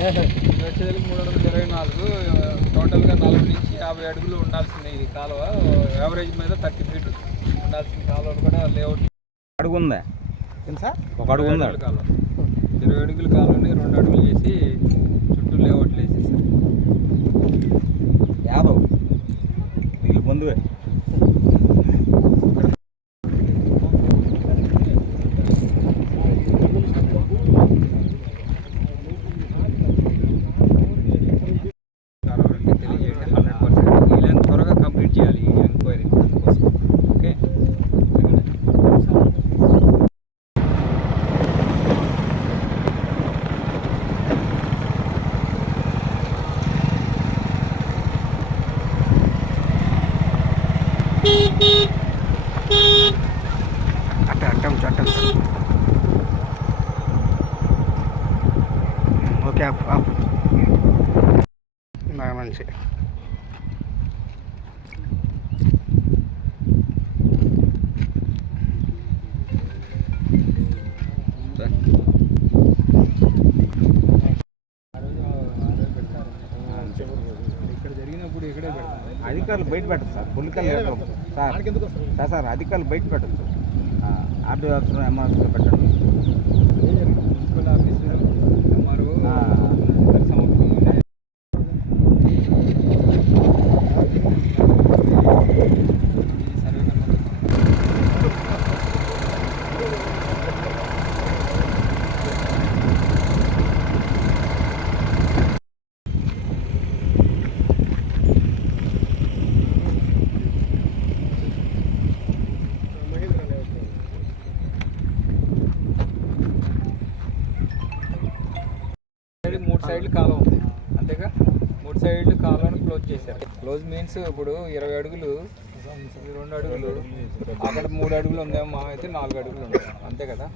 వచ్చేసరికి 324, టోటల్గా 40 నుంచి 50 అడుగులు ఉండాల్సింది ఇది కాలువ. యావరేజ్ మీద 30 ఫీట్ ఉండాల్సిన కాలువలు కూడా లేఅవుట్ అడుగు ఉందా తెలుసా? ఒక అడుగు ఉందా కాలువ 20 అడుగుల కాలువని 2 అడుగులు చేసి చుట్టూ లేఅవుట్లు వేసేసారు. యాదవ్ వీళ్ళు బంధువే. అట్టం ఓకే బాగా మంచి ఇక్కడ జరిగినప్పుడు ఇక్కడే అధికారులు బయట పెట్టదు సార్. పొలికలు సార్ అధికారులు బయట పెట్టచ్చు. ఆర్డీ ఆఫీసర్ ఎంఆర్ఓ పెట్టండి. మున్సిపల్ ఆఫీసర్ ఎంఆర్ఓ మూడు సైడ్లు కాలువ ఉంది అంతేగా. 3 సైడ్లు కాలువను క్లోజ్ చేశారు. క్లోజ్ మీన్స్ ఇప్పుడు 20 అడుగులు 2 అడుగులు అక్కడ 3 అడుగులు ఉందేమో, మా అయితే 4 అడుగులు ఉంది అంతే కదా.